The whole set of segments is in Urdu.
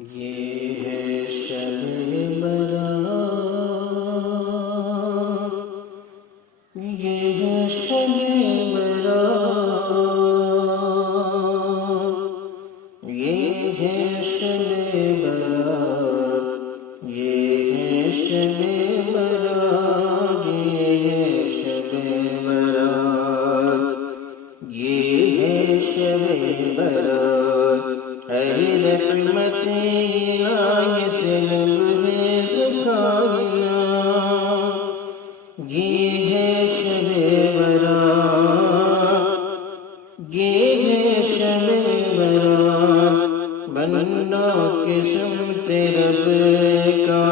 یہ ہے شب برات، یہ ہے شب برات، یہ ہے شب برات، یہ ہے شب برات، یہ ہے شب برات، یہ ہے شب برات، اے رحمت الہی سے لبریز کائنات، یہ ہے شب برات، یہ ہے شب برات، بندوں کے سمت رب کا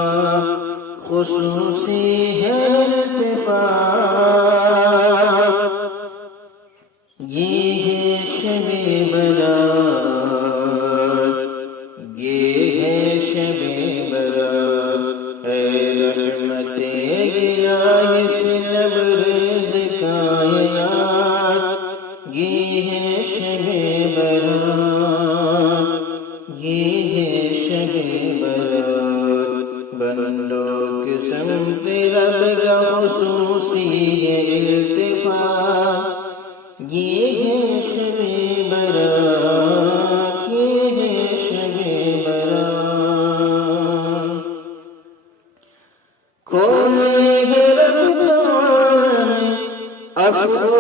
خصوصی ہے اتفاق، یہ ہے شب برات، یہ ہے شب برات، اے رحمت الہی سے لبریز کائنات، یہ ہے شب برات، یہ ہے شب برات، بندوں کی سمت رب کا خصوصی ہے التفات، یہ ہے شب برات، یہ ہے شب برات، کھولے ہے رب تعالی عفو و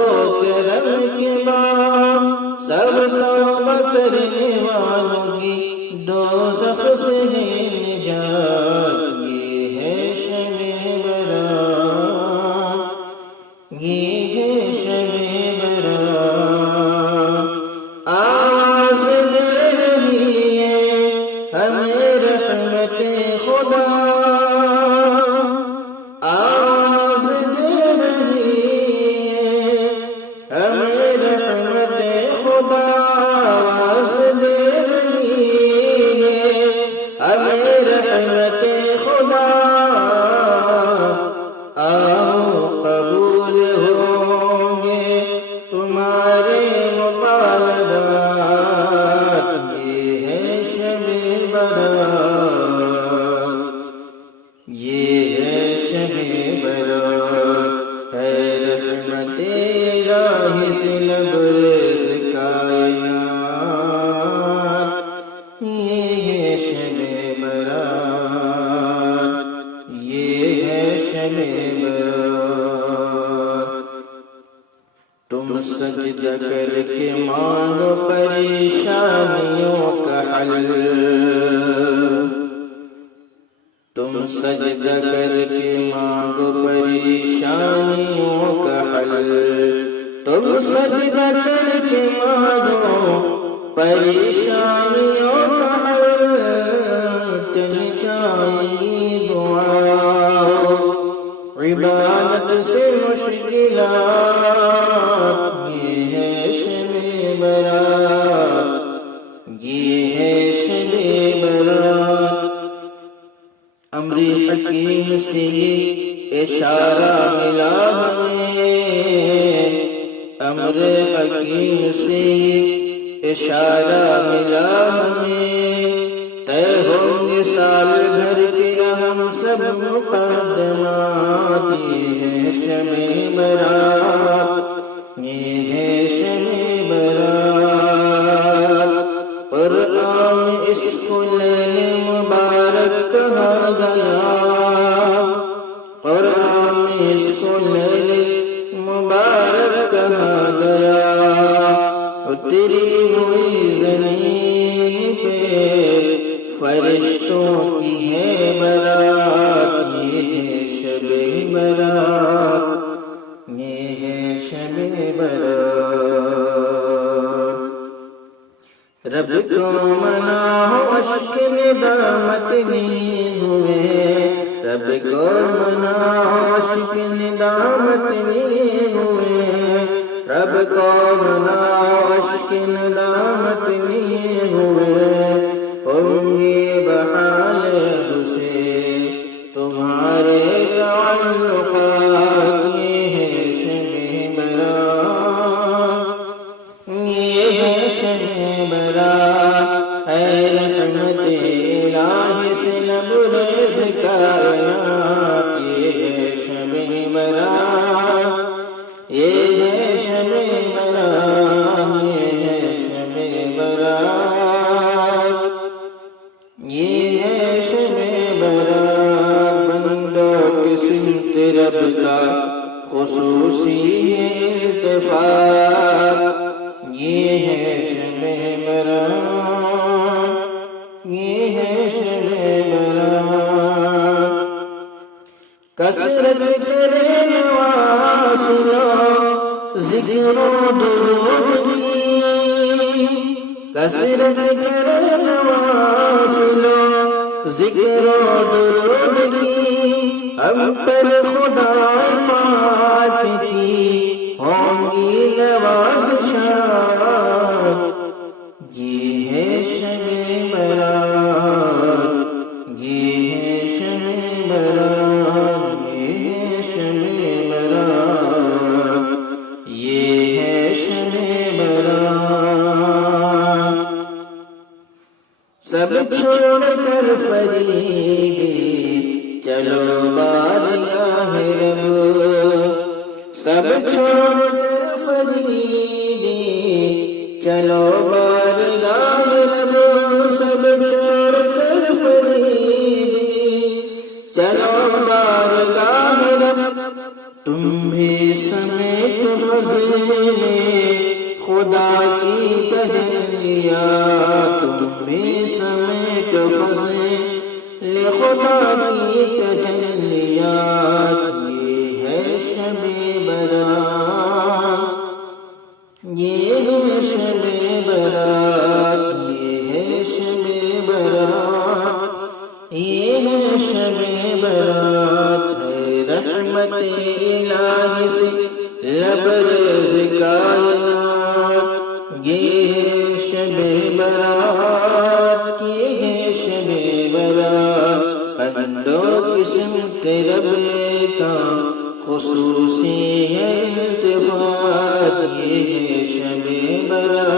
کرم کے باب، سب توبہ کرنے والوں کی دوزخ سے ہے نجات، یہ ہے شب برات، یہ ہے شب برات، آواز دے رہی ہے ہمیں رحمت خدا، آواز دے رہی ہے ہمیں رحمت خدا، آواز دے رہی ہے ہمیں رحمت خدا، آؤ قبول ہوں گے تمہارے مطالبات، یہ ہے شب برات، یہ ہے شب برات، ہے رحمت الہی سے لبریز کائنات، یہ ہے شب برات، یہ ہے شب برات، تم سجدہ کر کے مانگو پریشانیوں کا حل، تم سجدہ کر کے مانگو پریشانیوں کا حل، تم سجدہ کر کے مانگو پریشانیوں کا حل، چل جائیں گی دعا عبادت سے مشکلات، یہ ہے شب برات، یہ ہے شب برات، امر حکیم سے یہ اشارہ ملا ہمیں، امر حکیم سے یہ اشارہ ملا ہمیں، طے ہوں گے سال بھر کے ہم سب مقدمات، یہ ہے شب برات، یہ ہے شب برات، قرآن اس کو لیل مبارک کہا گیا، قرآن اس کو لیل مبارک کہا گیا، اتری ہوئی زمین پہ فرشتوں کی ہے برات، یہ ہے شب برات، یہ ہے شب برات، رب کو منا ہو اشک ندامت نہیں ہوئے، رب کو منا ہو اشک ندامت نہیں ہوئے، رب کو منا ہو اشک ندامت نہیں ہوئے، ہوں گے بحال اسے تمہارے تعلقات، یہ ہے شب برات، یہ ہے شب برات، اے رحمت الہی سے لبریز کائنات، یہ ہے شب برات، یہ ہے شب برات، یہ ہے شب برات، یہ ہے شب برات۔ بندوں کی سمت رب کا خصوصی التفات، یہ ہے شب برات، یہ ہے شب برات۔ کثرت کرے نوافل ذکر و درود کی، کثرت کرے نوافل ذکر و درود کی، ہم پر خدا پاک کی ہوں گی نوازشات، یہ ہے شب برات، یہ ہے شب برات، یہ ہے شب برات، یہ ہے شب برات۔ سب چھوڑ کر فریدی چلو بارگاہ رب، سب چھوڑ کر فریدی چلو بارگاہ رب، سب چھوڑ کر فریدی چلو بارگاہ رب۔ تم بھی سمیت فضل خدا کی تجلیات، تم بھی سمیت فضل خدا کی تجلیات، یہ ہے شب برات، یہ ہے شب برات، یہ ہے شب برات، یہ ہے شب برات۔ ہے رحمت الہی سے لبریز کائنات، یہ ہے شب برات، یہ ہے شب برات۔ بندوں کی سمت رب کا خصوصی التفات، یہ ہے شب برات۔